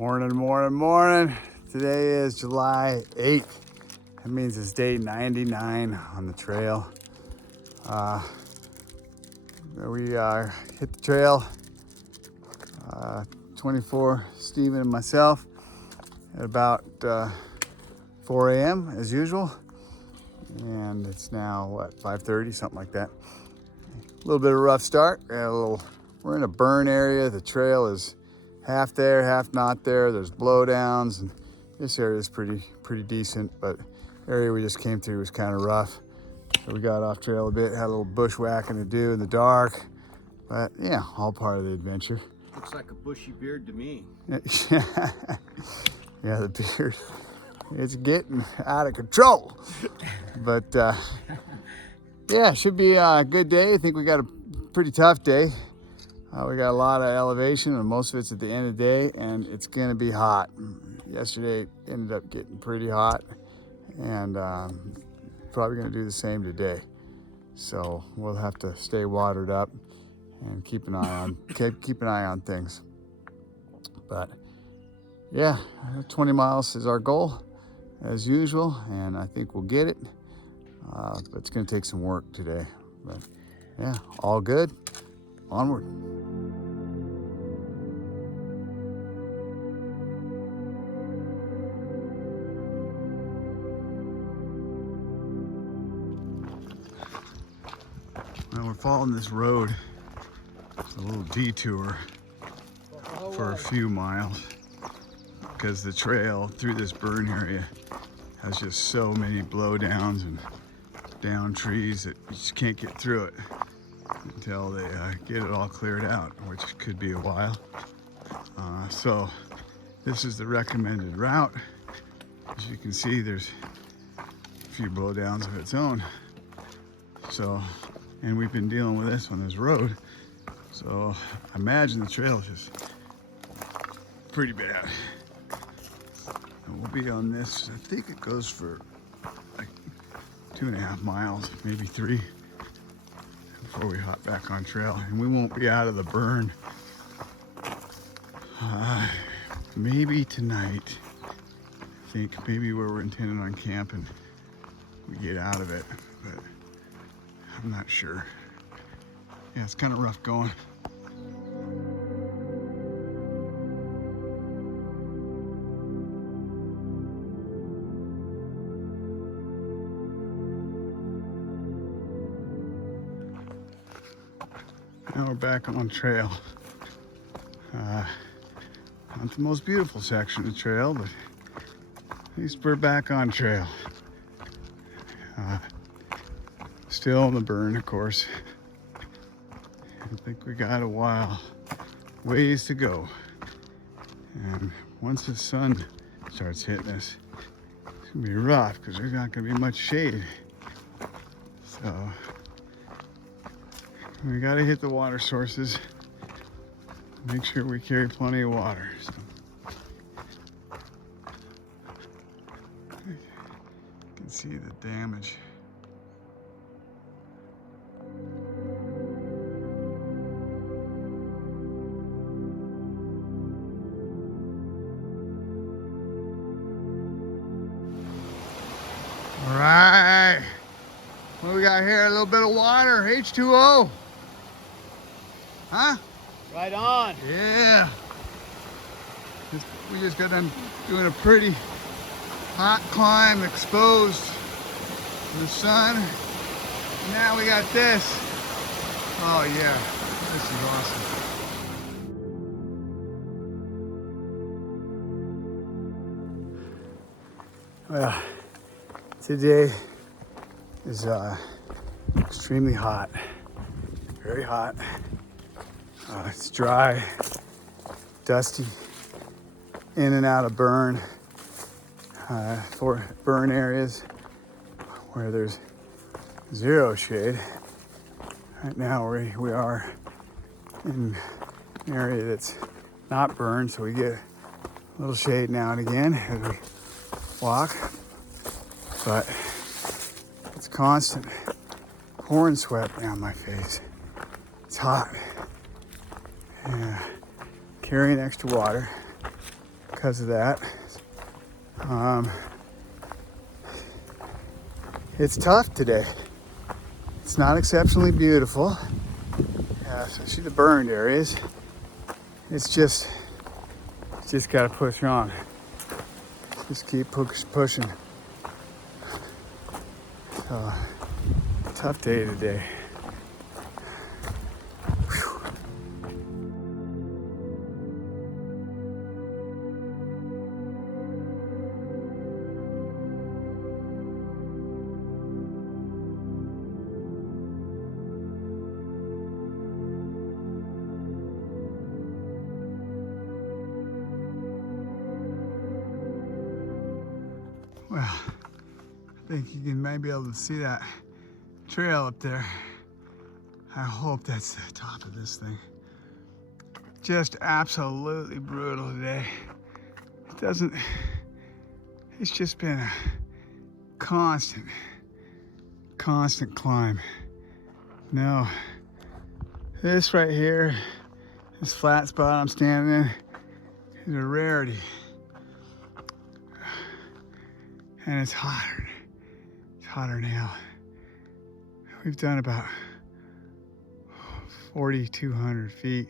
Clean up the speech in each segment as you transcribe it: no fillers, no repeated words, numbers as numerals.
Morning, morning, morning. Today is July 8th. That means it's day 99 on the trail. We hit the trail, 24, Steven and myself, at about 4 a.m. as usual. And it's now, what, 5:30, something like that. A little bit of a rough start. We're in a burn area. The trail is half there, half not there. There's blowdowns, and this area is pretty decent, but the area we just came through was kind of rough. So we got off trail a bit, had a little bushwhacking to do in the dark, but yeah, all part of the adventure. Looks like a bushy beard to me. Yeah, the beard, it's getting out of control. But yeah, should be a good day. I think we got a pretty tough day. We got a lot of elevation, and most of it's at the end of the day, and it's gonna be hot. Yesterday it ended up getting pretty hot, and probably gonna do the same today. So we'll have to stay watered up and keep an eye on things. But yeah, 20 miles is our goal as usual, and I think we'll get it. But it's gonna take some work today. But yeah, all good. Onward. Well, we're following this road. It's a little detour for a few miles because the trail through this burn area has just so many blowdowns and down trees that you just can't get through it until they get it all cleared out, which could be a while. So this is the recommended route. As you can see, there's a few blowdowns of its own. So, and we've been dealing with this on this road. So I imagine the trail is just pretty bad. And we'll be on this, I think it goes for like 2.5 miles, maybe 3, before we hop back on trail. And we won't be out of the burn maybe tonight. I think maybe where we're intending on camping we get out of it, but I'm not sure. Yeah, it's kind of rough going. Now we're back on trail. Not the most beautiful section of the trail, but at least we're back on trail. Still in the burn, of course. I think we got a ways to go. And once the sun starts hitting us, it's gonna be rough because there's not gonna be much shade. So we gotta hit the water sources. Make sure we carry plenty of water. So you can see the damage. All right, what do we got here? A little bit of water, H2O. Huh? Right on. Yeah. We just got done doing a pretty hot climb, exposed to the sun. Now we got this. Oh yeah, this is awesome. Well, today is extremely hot, very hot. It's dry, dusty, in and out of burn, for burn areas where there's zero shade. Right now we are in an area that's not burned, so we get a little shade now and again as we walk, but it's constant pouring sweat down my face. It's hot. Yeah. Carrying extra water because of that. It's tough today. It's not exceptionally beautiful, especially the burned areas. It's just got to push on. Just keep pushing. So, tough day today. Well, I think you might be able to see that trail up there. I hope that's the top of this thing. Just absolutely brutal today. It's just been a constant climb. No, this right here, this flat spot I'm standing in, is a rarity. And it's hotter. It's hotter now. We've done about 4,200 feet.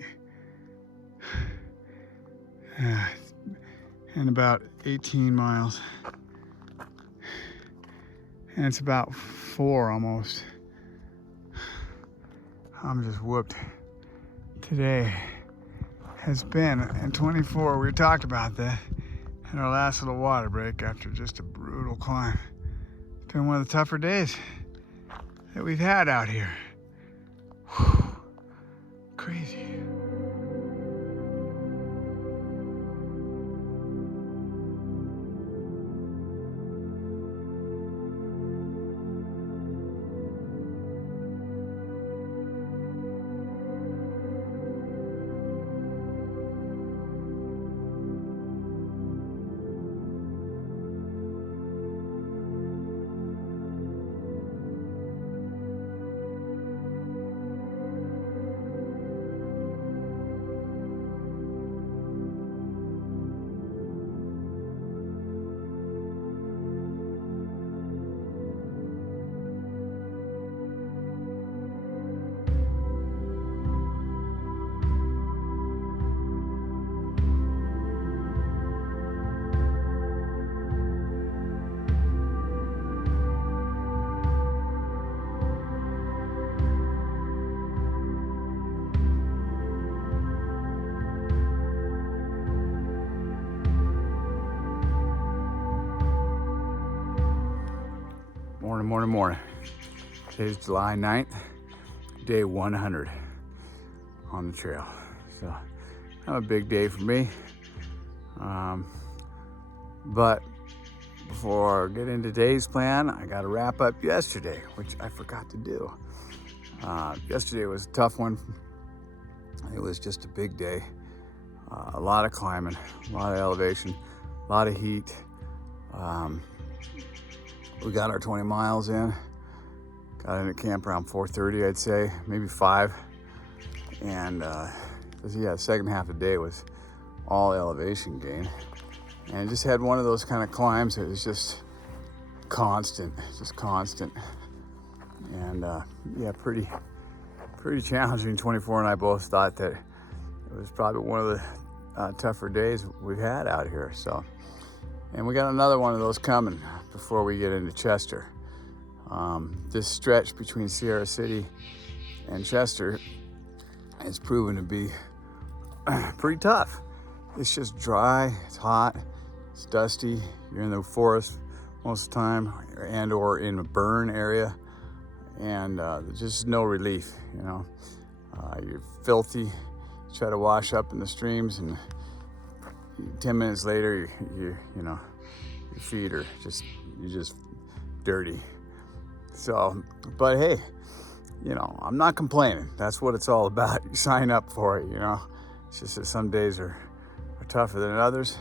And about 18 miles. And it's about 4 almost. I'm just whooped. Today has been, and 24, we talked about that in our last little water break after just a brutal climb. It's been one of the tougher days that we've had out here. Whew. Crazy. Morning. Today's July 9th, day 100 on the trail. So, not a big day for me. But before I get into today's plan, I got to wrap up yesterday, which I forgot to do. Yesterday was a tough one. It was just a big day. A lot of climbing, a lot of elevation, a lot of heat. We got our 20 miles in. Got into camp around 4:30, I'd say, maybe 5. And the second half of the day was all elevation gain. And just had one of those kind of climbs that was just constant. And pretty challenging. 24 and I both thought that it was probably one of the tougher days we've had out here. So, and we got another one of those coming before we get into Chester. This stretch between Sierra City and Chester has proven to be pretty tough. It's just dry, it's hot, it's dusty. You're in the forest most of the time and or in a burn area, and there's just no relief, you know. You're filthy, you try to wash up in the streams, and 10 minutes later, your feet are just dirty. So, but hey, I'm not complaining. That's what it's all about. You sign up for it, It's just that some days are tougher than others,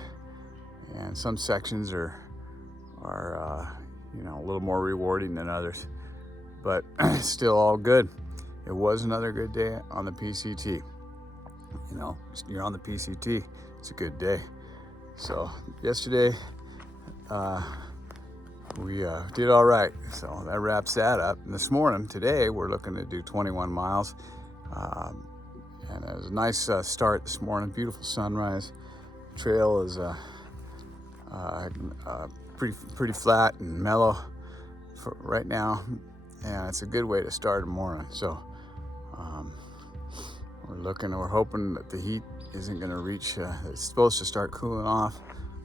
and some sections are a little more rewarding than others. But still all good. It was another good day on the PCT. You're on the PCT. It's a good day. So yesterday we did all right. So that wraps that up. And this morning, today, we're looking to do 21 miles. And it was a nice start this morning. Beautiful sunrise. Trail is pretty flat and mellow for right now, and it's a good way to start a morning. So we're hoping that the heat isn't going to reach. It's supposed to start cooling off,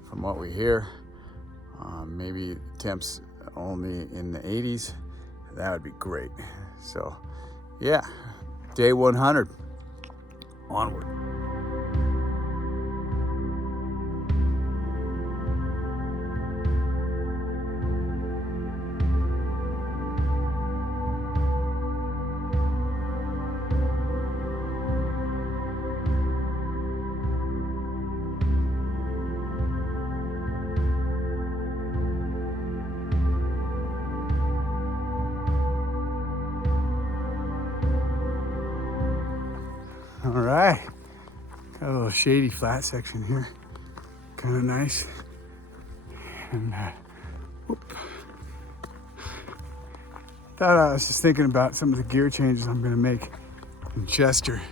from what we hear. Maybe temps only in the 80s. That would be great. So, yeah, day 100. Onward. All right, got a little shady flat section here, kind of nice. And thought I was just thinking about some of the gear changes I'm gonna make in Chester,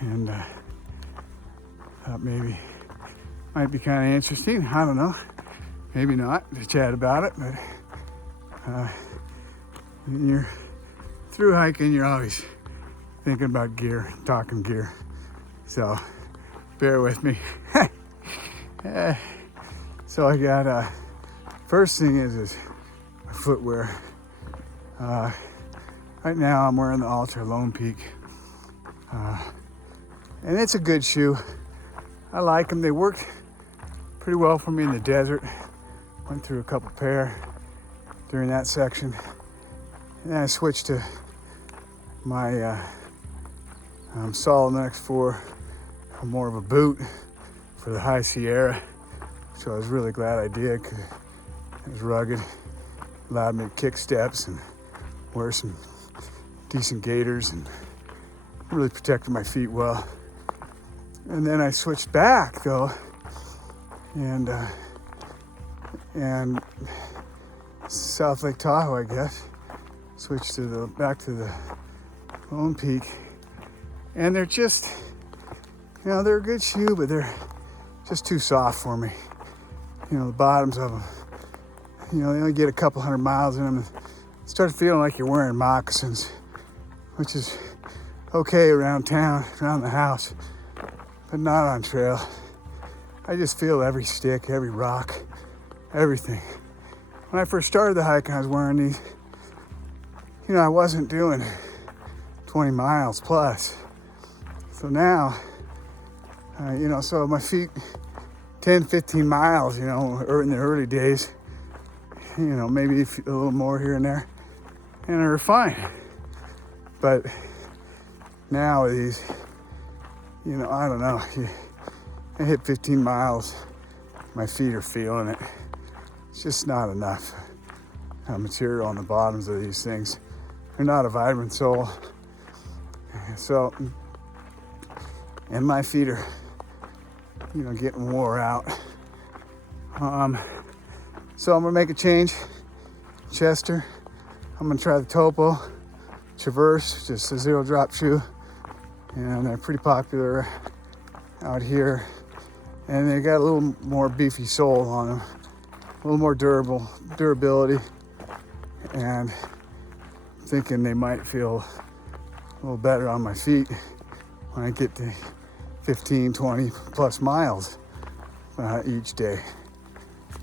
and thought maybe might be kind of interesting. I don't know, maybe not to chat about it, but when you're through hiking, you're always thinking about gear, talking gear. So bear with me. So I got, first thing is my footwear. Right now I'm wearing the Ultra Lone Peak. And it's a good shoe. I like them. They worked pretty well for me in the desert. Went through a couple pair during that section. And then I switched to my Solid X4, more of a boot for the High Sierra, so I was really glad I did, because it was rugged, allowed me to kick steps and wear some decent gaiters, and really protected my feet well. And then I switched back though, and South Lake Tahoe, I guess, switched to back to the Lone Peak. And they're just, they're a good shoe, but they're just too soft for me. The bottoms of them, they only get a couple 100 miles in them. Start feeling like you're wearing moccasins, which is okay around town, around the house, but not on trail. I just feel every stick, every rock, everything. When I first started the hike and I was wearing these, I wasn't doing 20 miles plus. So now, so my feet, 10, 15 miles, or in the early days, maybe a little more here and there, and they're fine. But now with these, I don't know, I hit 15 miles, my feet are feeling it. It's just not enough material on the bottoms of these things. They're not a vibram sole. So, and my feet are, getting wore out. So I'm gonna make a change. Chester, I'm gonna try the Topo Traverse, just a zero drop shoe. And they're pretty popular out here. And they got a little more beefy sole on them, a little more durability. And I'm thinking they might feel a little better on my feet when I get to 15, 20 plus miles each day.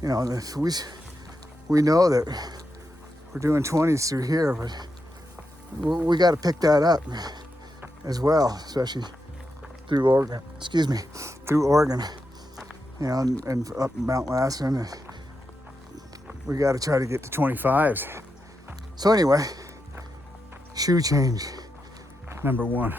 We know that we're doing 20s through here, but we got to pick that up as well, especially through Oregon, and up Mount Lassen. We got to try to get to 25s. So anyway, shoe change number 1.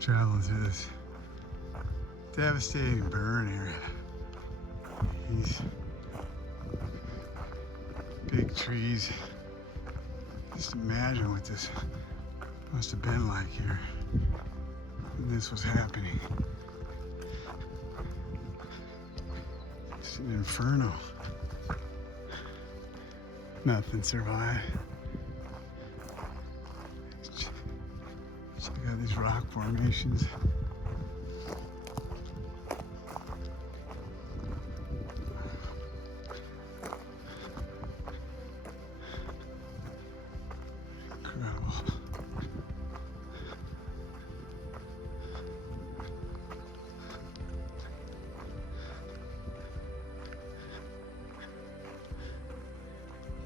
traveling through this devastating burn area. These big trees. Just imagine what this must have been like here when this was happening. It's an inferno. Nothing survived. Check out these rock formations. Incredible.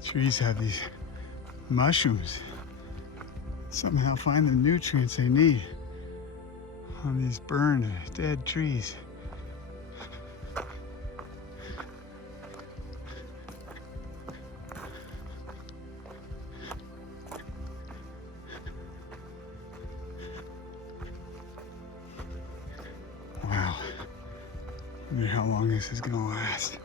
Trees have these mushrooms. Somehow find the nutrients they need on these burned, dead trees. Wow. I wonder how long this is gonna last.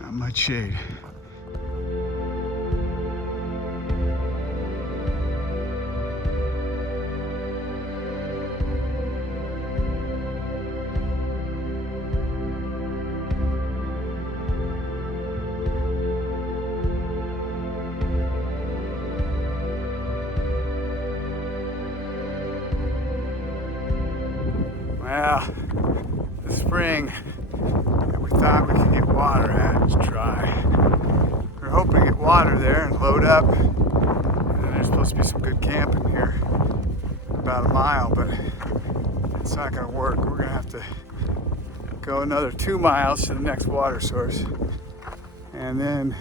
Not much shade. Well, the spring that we thought we could get water at is dry. We're hoping to get water there and load up. And then there's supposed to be some good camping here, about a mile, but it's not gonna work. We're gonna have to go another 2 miles to the next water source. And then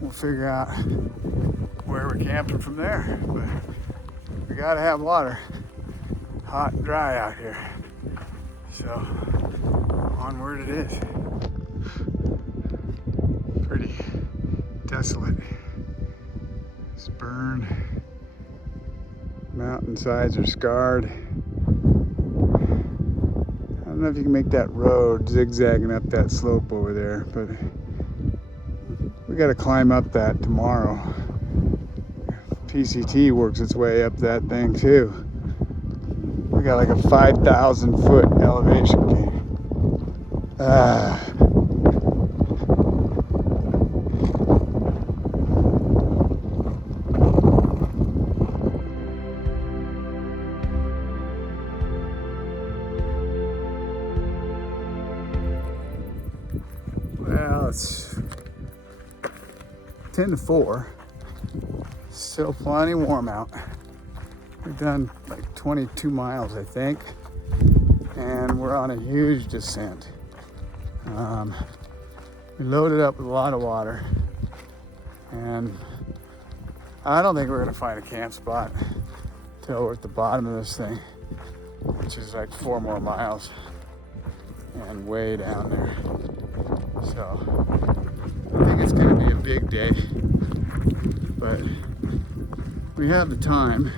we'll figure out where we're camping from there. But we gotta have water. Hot and dry out here. So, onward it is. Pretty desolate. It's burned. Mountainsides are scarred. I don't know if you can make that road zigzagging up that slope over there, but we gotta climb up that tomorrow. PCT works its way up that thing too. We got like a 5,000 foot elevation gain. Well, it's 10 to 4. Still plenty warm out. We've done like 22 miles, I think, and we're on a huge descent. We loaded up with a lot of water, and I don't think we're gonna find a camp spot till we're at the bottom of this thing, which is like 4 more miles and way down there. So I think it's gonna be a big day, but we have the time.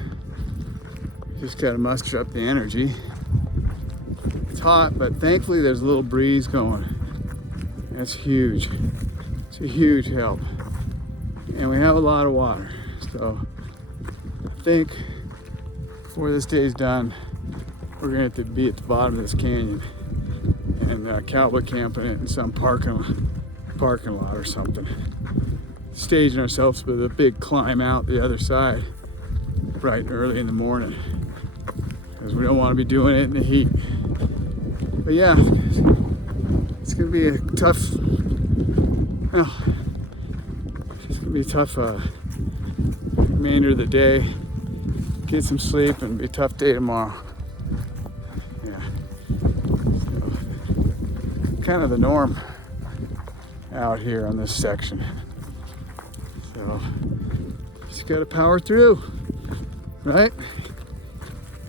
Just gotta muster up the energy. It's hot, but thankfully there's a little breeze going. That's huge. It's a huge help. And we have a lot of water. So I think before this day's done, we're gonna have to be at the bottom of this canyon and cowboy camping it in some parking lot or something. Staging ourselves with a big climb out the other side bright and early in the morning, because we don't want to be doing it in the heat. But yeah, it's gonna be a tough, well, it's gonna be a tough remainder of the day. Get some sleep and be a tough day tomorrow. Yeah, so, kind of the norm out here on this section. So just gotta power through. Right?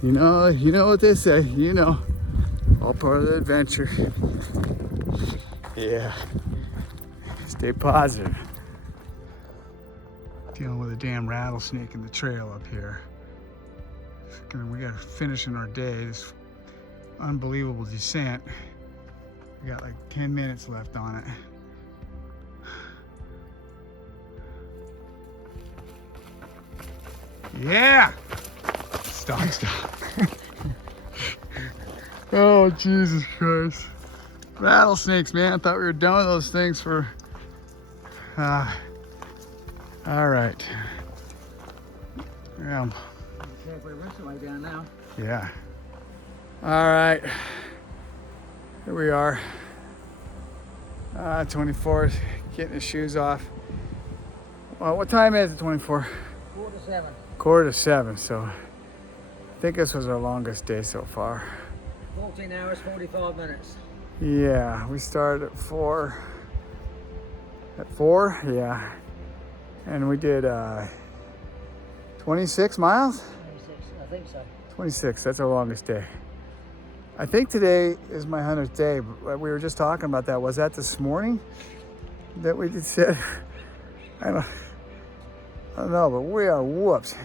You know what they say, all part of the adventure. Yeah. Stay positive. Dealing with a damn rattlesnake in the trail up here. We got to finish in our day. This unbelievable descent. We got like 10 minutes left on it. Yeah! Stop. Oh, Jesus Christ. Rattlesnakes, man. I thought we were done with those things for... all right. Yeah. Down now. Yeah. All right. Here we are. 24th, getting his shoes off. Well, what time is it, 24? 4 to 7. 6:45, so I think this was our longest day so far. 14 hours, 45 minutes. Yeah, we started at 4. At 4? Yeah. And we did 26 miles? 26, I think so. 26, that's our longest day. I think today is my 100th day. But we were just talking about that. Was that this morning that we just said? I don't know, but we are whooped.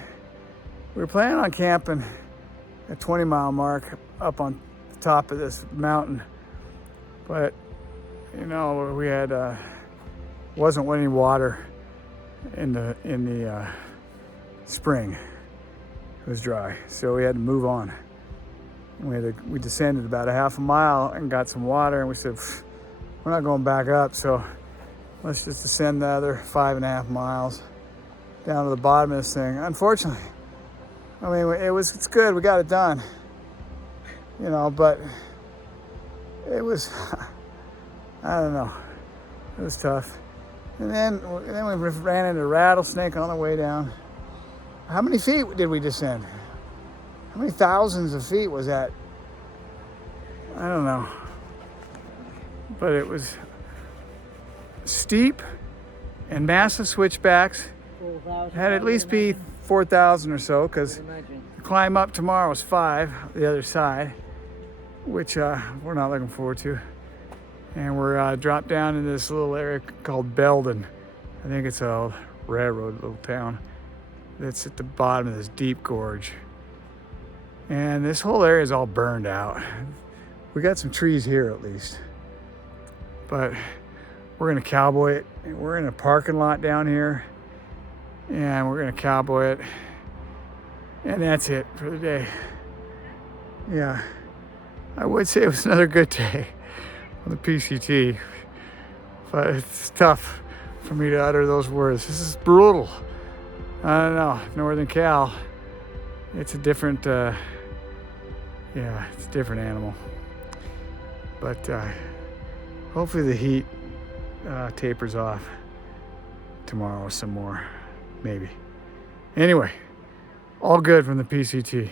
We were planning on camping at 20-mile mark up on the top of this mountain. But, you know, we had, wasn't any water in the spring. It was dry, so we had to move on. We descended about a half a mile and got some water, and we said, we're not going back up, so let's just descend the other 5.5 miles down to the bottom of this thing. Unfortunately, I mean, it's good, we got it done, you know, but it was, I don't know, it was tough. And then we ran into a rattlesnake on the way down. How many feet did we descend? How many thousands of feet was that? I don't know. But it was steep and massive switchbacks. 4,000. Had at least be 4,000 or so, because the climb up tomorrow is 5, the other side, which we're not looking forward to. And we're dropped down in this little area called Belden. I think it's a railroad little town that's at the bottom of this deep gorge. And this whole area is all burned out. We got some trees here at least. But we're gonna cowboy it. We're in a parking lot down here, and we're gonna cowboy it. And that's it for the day. Yeah, I would say it was another good day on the PCT, but it's tough for me to utter those words. This is brutal. I don't know, Northern Cal, it's a different, yeah, it's a different animal. But hopefully the heat tapers off tomorrow some more, maybe. Anyway, all good from the PCT.